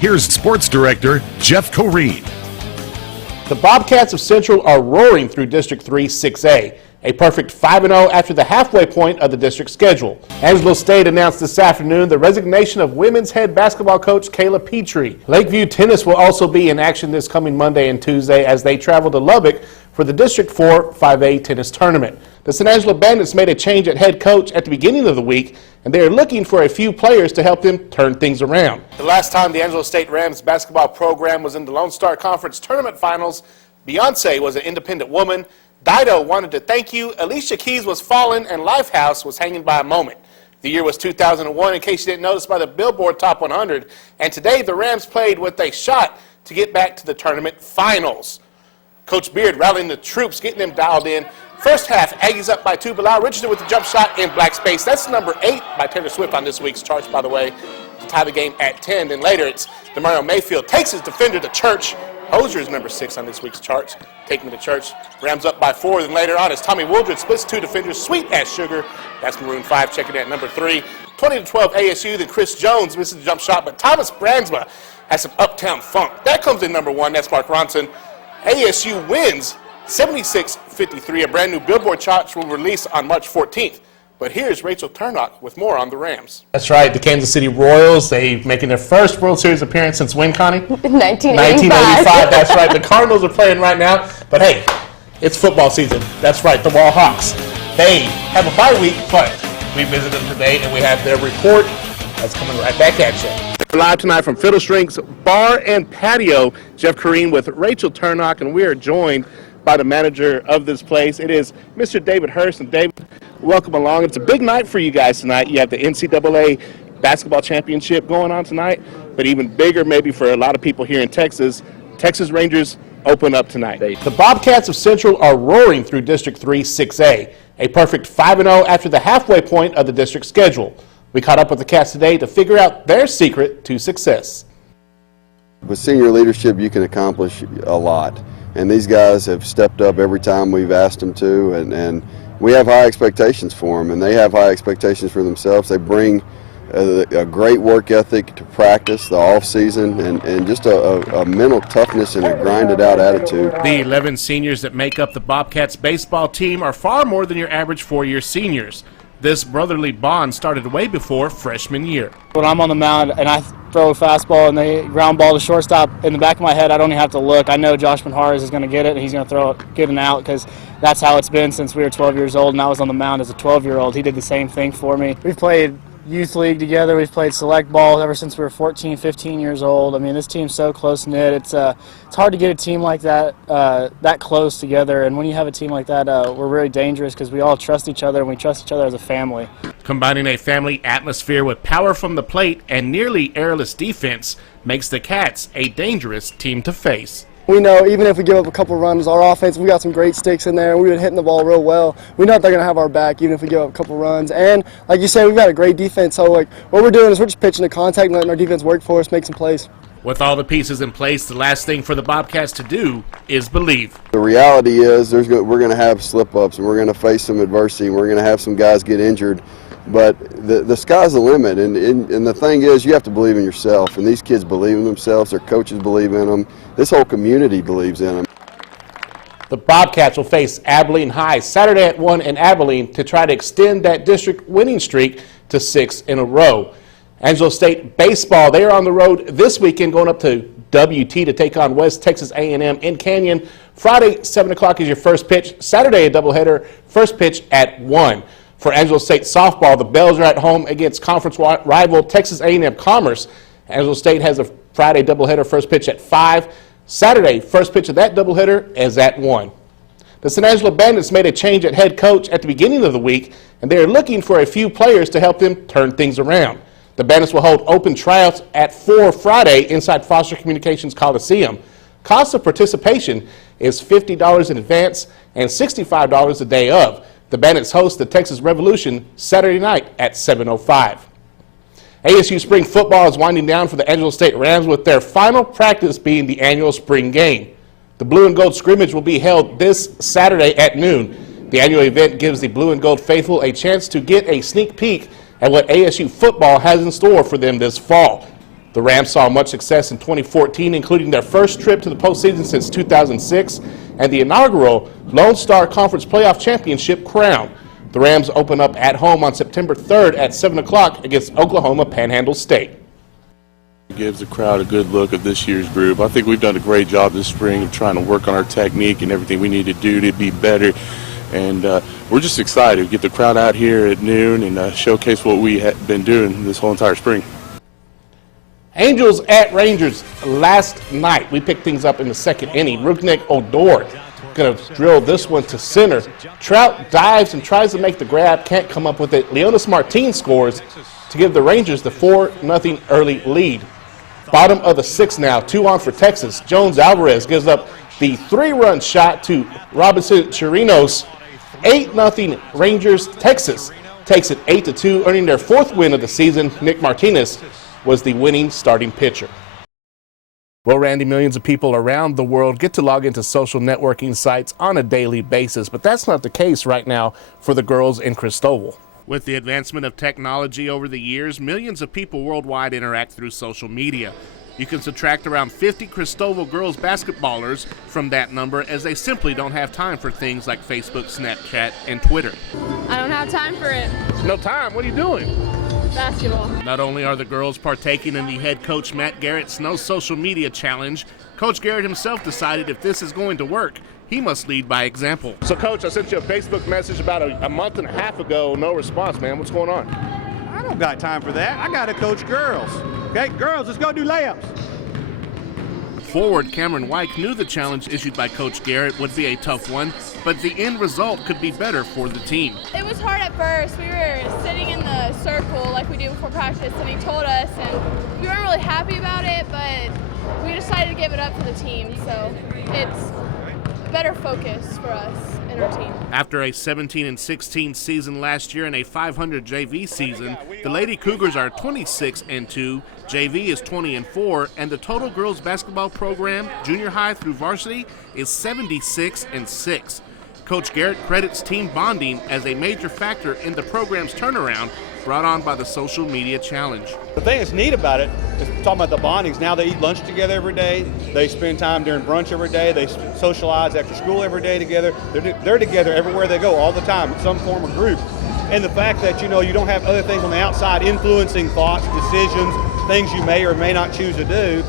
Here's Sports Director Jeff Corrine. The Bobcats of Central are roaring through District 3 6A, a perfect 5-0 after the halfway point of the district schedule. Angelo State announced this afternoon the resignation of women's head basketball coach Kayla Petrie. Lakeview Tennis will also be in action this coming Monday and Tuesday as they travel to Lubbock for the District 4 5A tennis tournament. The San Angelo Bandits made a change at head coach at the beginning of the week, and they are looking for a few players to help them turn things around. The last time the Angelo State Rams basketball program was in the Lone Star Conference tournament finals, Beyonce was an independent woman, Dido wanted to thank you, Alicia Keys was fallen, and Lifehouse was hanging by a moment. The year was 2001, in case you didn't notice, by the Billboard Top 100, and today the Rams played with a shot to get back to the tournament finals. Coach Beard rallying the troops, getting them dialed in. First half, Aggies up by 2. Bilal Richardson with the jump shot in black space. That's number 8 by Taylor Swift on this week's charts, by the way, to tie the game at 10. Then later, it's Demario Mayfield takes his defender to church. Hosier is number 6 on this week's charts, taking him to church. Rams up by 4. Then later on, it's Tommy Wooldred splits 2 defenders, sweet as sugar. That's Maroon 5 checking at number 3. 20-12 ASU. Then Chris Jones misses the jump shot, but Thomas Brandsma has some uptown funk. That comes in number 1. That's Mark Ronson. ASU wins 76-53. A brand new Billboard chart will release on March 14th. But here's Rachel Turnock with more on the Rams. That's right, the Kansas City Royals, they making their first World Series appearance since when, Connie? 1985. That's right. The Cardinals are playing right now. But hey, it's football season. That's right, the Wall Hawks. They have a bye week, but we visited them today and we have their report that's coming right back at you. Live tonight from Fiddle Strings Bar and Patio, Jeff Corrine with Rachel Turnock, and we are joined by the manager of this place. It is Mr. David Hurst. And David, welcome along. It's a big night for you guys tonight. You have the NCAA basketball championship going on tonight, but even bigger maybe for a lot of people here in Texas, Texas Rangers open up tonight. The Bobcats of Central are roaring through District 3 6A, a perfect 5-0 after the halfway point of the district schedule. We caught up with the Cats today to figure out their secret to success. With senior leadership, you can accomplish a lot. And these guys have stepped up every time we've asked them to, and we have high expectations for them, and they have high expectations for themselves. They bring a great work ethic to practice the off season, and just a mental toughness and a grinded-out attitude. The 11 seniors that make up the Bobcats baseball team are far more than your average four-year seniors. This brotherly bond started way before freshman year. When I'm on the mound and I throw a fastball and they ground ball to shortstop, in the back of my head I don't even have to look. I know Josh Manhares is going to get it and he's going to throw it, get it out, because that's how it's been since we were 12 years old and I was on the mound as a 12-year-old. He did the same thing for me. We've played youth league together. We've played select ball ever since we were 14, 15 years old. I mean, this team's so close-knit. It's hard to get a team like that that close together, and when you have a team like that, we're really dangerous because we all trust each other and we trust each other as a family. Combining a family atmosphere with power from the plate and nearly errorless defense makes the Cats a dangerous team to face. We know even if we give up a couple runs, our offense, we got some great sticks in there, and we've been hitting the ball real well. We know they're going to have our back even if we give up a couple runs. And like you said, we've got a great defense, so like what we're doing is we're just pitching to contact and letting our defense work for us, make some plays. With all the pieces in place, the last thing for the Bobcats to do is believe. The reality is we're going to have slip-ups, and we're going to face some adversity, and we're going to have some guys get injured. But the sky's the limit, and the thing is you have to believe in yourself, and these kids believe in themselves, their coaches believe in them, this whole community believes in them. The Bobcats will face Abilene High Saturday at 1 in Abilene to try to extend that district winning streak to 6 in a row. Angelo State baseball, they are on the road this weekend going up to WT to take on West Texas A&M in Canyon. Friday, 7 o'clock is your first pitch. Saturday, a doubleheader, first pitch at 1. For Angelo State softball, the Bells are at home against conference rival Texas A&M Commerce. Angelo State has a Friday doubleheader, first pitch at 5. Saturday, first pitch of that doubleheader is at 1. The San Angelo Bandits made a change at head coach at the beginning of the week, and they are looking for a few players to help them turn things around. The Bandits will hold open tryouts at 4 Friday inside Foster Communications Coliseum. Cost of participation is $50 in advance and $65 a day of. The Bandits host the Texas Revolution Saturday night at 7:05. ASU spring football is winding down for the Angelo State Rams, with their final practice being the annual spring game. The blue and gold scrimmage will be held this Saturday at noon. The annual event gives the blue and gold faithful a chance to get a sneak peek at what ASU football has in store for them this fall. The Rams saw much success in 2014, including their first trip to the postseason since 2006 and the inaugural Lone Star Conference Playoff Championship crown. The Rams open up at home on September 3rd at 7 o'clock against Oklahoma Panhandle State. It gives the crowd a good look of this year's group. I think we've done a great job this spring of trying to work on our technique and everything we need to do to be better. And we're just excited to get the crowd out here at noon and showcase what we have been doing this whole entire spring. Angels at Rangers last night. We picked things up in the second inning. Ruknik Odor going to drill this one to center. Trout dives and tries to make the grab, can't come up with it. Leonis Martin scores to give the Rangers the 4-0 early lead. Bottom of the sixth now, 2 on for Texas. Jones Alvarez gives up the 3-run shot to Robinson Chirinos. 8-0 Rangers. Texas takes it 8-2, earning their 4th win of the season. Nick Martinez was the winning starting pitcher. Well, Randy, millions of people around the world get to log into social networking sites on a daily basis, but that's not the case right now for the girls in Cristobal. With the advancement of technology over the years, millions of people worldwide interact through social media. You can subtract around 50 Cristobal girls basketballers from that number, as they simply don't have time for things like Facebook, Snapchat, and Twitter. I don't have time for it. No time? What are you doing? Basketball. Not only are the girls partaking in the head coach Matt Garrett's No Social Media Challenge, Coach Garrett himself decided if this is going to work, he must lead by example. So, Coach, I sent you a Facebook message about a month and a half ago. No response, man. What's going on? I don't got time for that. I got to coach girls. Okay, girls, let's go do layups. Forward Cameron White knew the challenge issued by Coach Garrett would be a tough one, but the end result could be better for the team. It was hard at first. We were sitting in the circle like we do before practice, and he told us, and we weren't really happy about it, but we decided to give it up for the team, so it's a better focus for us and our team. After a 17-16 season last year and a 500 JV season, the Lady Cougars are 26-2, JV is 20-4, and the total girls basketball program, junior high through varsity, is 76-6. Coach Garrett credits team bonding as a major factor in the program's turnaround, brought on by the social media challenge. The thing that's neat about it is talking about the bondings. Now they eat lunch together every day. They spend time during brunch every day. They socialize after school every day together. They're together everywhere they go all the time, some form of group. And the fact that, you don't have other things on the outside influencing thoughts, decisions, things you may or may not choose to do,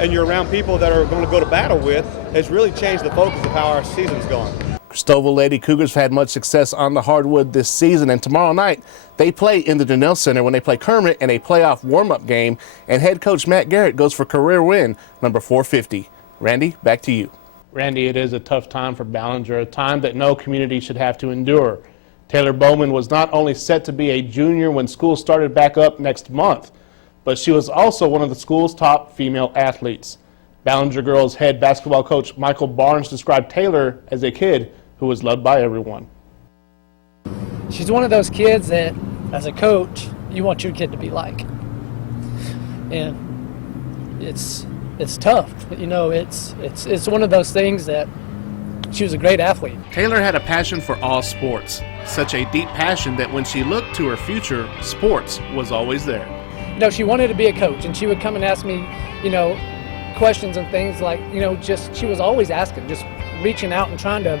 and you're around people that are going to go to battle with, has really changed the focus of how our season's going. Cristobal Lady Cougars have had much success on the hardwood this season, and tomorrow night they play in the Donnell Center when they play Kermit in a playoff warm-up game, and head coach Matt Garrett goes for career win number 450. Randy, back to you. Randy, it is a tough time for Ballinger, a time that no community should have to endure. Taylor Bowman was not only set to be a junior when school started back up next month, but she was also one of the school's top female athletes. Ballinger girls head basketball coach Michael Barnes described Taylor as a kid who was loved by everyone. She's one of those kids that, as a coach, you want your kid to be like. And it's tough. It's one of those things that she was a great athlete. Taylor had a passion for all sports, such a deep passion that when she looked to her future, sports was always there. She wanted to be a coach, and she would come and ask me, questions and things like, she was always asking, just reaching out and trying to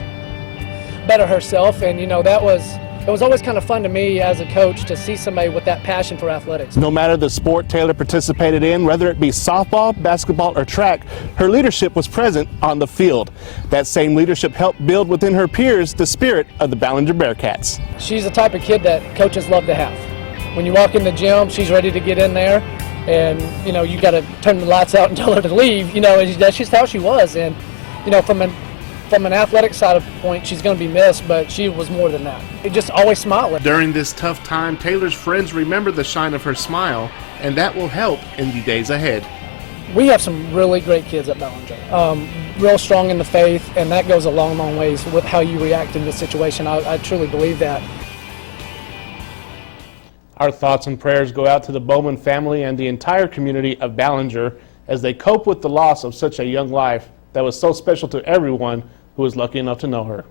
better herself, and it was always kind of fun to me as a coach to see somebody with that passion for athletics. No matter the sport Taylor participated in, whether it be softball, basketball, or track, her leadership was present on the field. That same leadership helped build within her peers the spirit of the Ballinger Bearcats. She's the type of kid that coaches love to have. When you walk in the gym, she's ready to get in there, and you got to turn the lights out and tell her to leave. That's just how she was, and from an athletic side of the point, she's going to be missed, but she was more than that. Just always smiling. During this tough time, Taylor's friends remember the shine of her smile, and that will help in the days ahead. We have some really great kids at Ballinger, real strong in the faith, and that goes a long, long ways with how you react in this situation. I truly believe that. Our thoughts and prayers go out to the Bowman family and the entire community of Ballinger as they cope with the loss of such a young life that was so special to everyone who was lucky enough to know her.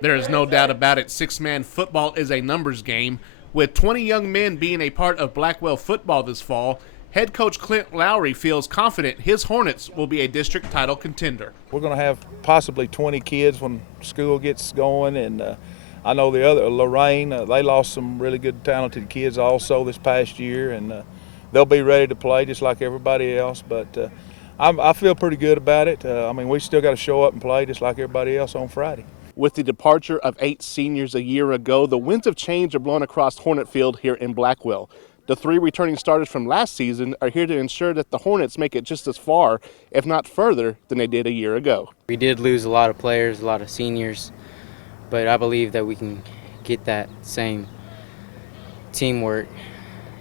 There is no doubt about it, six-man football is a numbers game. With 20 young men being a part of Blackwell football this fall, head coach Clint Lowry feels confident his Hornets will be a district title contender. We're going to have possibly 20 kids when school gets going, and I know the other, Lorraine, they lost some really good talented kids also this past year, and they'll be ready to play just like everybody else, but I feel pretty good about it. I mean, we still got to show up and play just like everybody else on Friday. With the departure of 8 seniors a year ago, the winds of change are blowing across Hornet Field here in Blackwell. The 3 returning starters from last season are here to ensure that the Hornets make it just as far, if not further, than they did a year ago. We did lose a lot of players, a lot of seniors, but I believe that we can get that same teamwork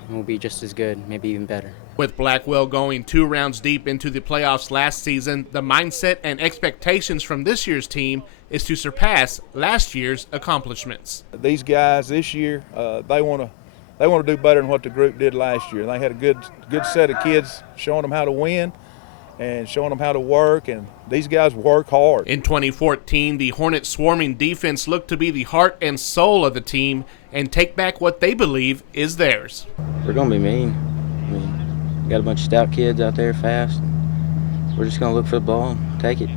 and we'll be just as good, maybe even better. With Blackwell going 2 rounds deep into the playoffs last season, the mindset and expectations from this year's team is to surpass last year's accomplishments. These guys this year, they want to do better than what the group did last year. They had a good set of kids showing them how to win and showing them how to work, and these guys work hard. In 2014, the Hornets' swarming defense looked to be the heart and soul of the team and take back what they believe is theirs. We're going to be mean. I mean, we got a bunch of stout kids out there fast. We're just going to look for the ball and take it.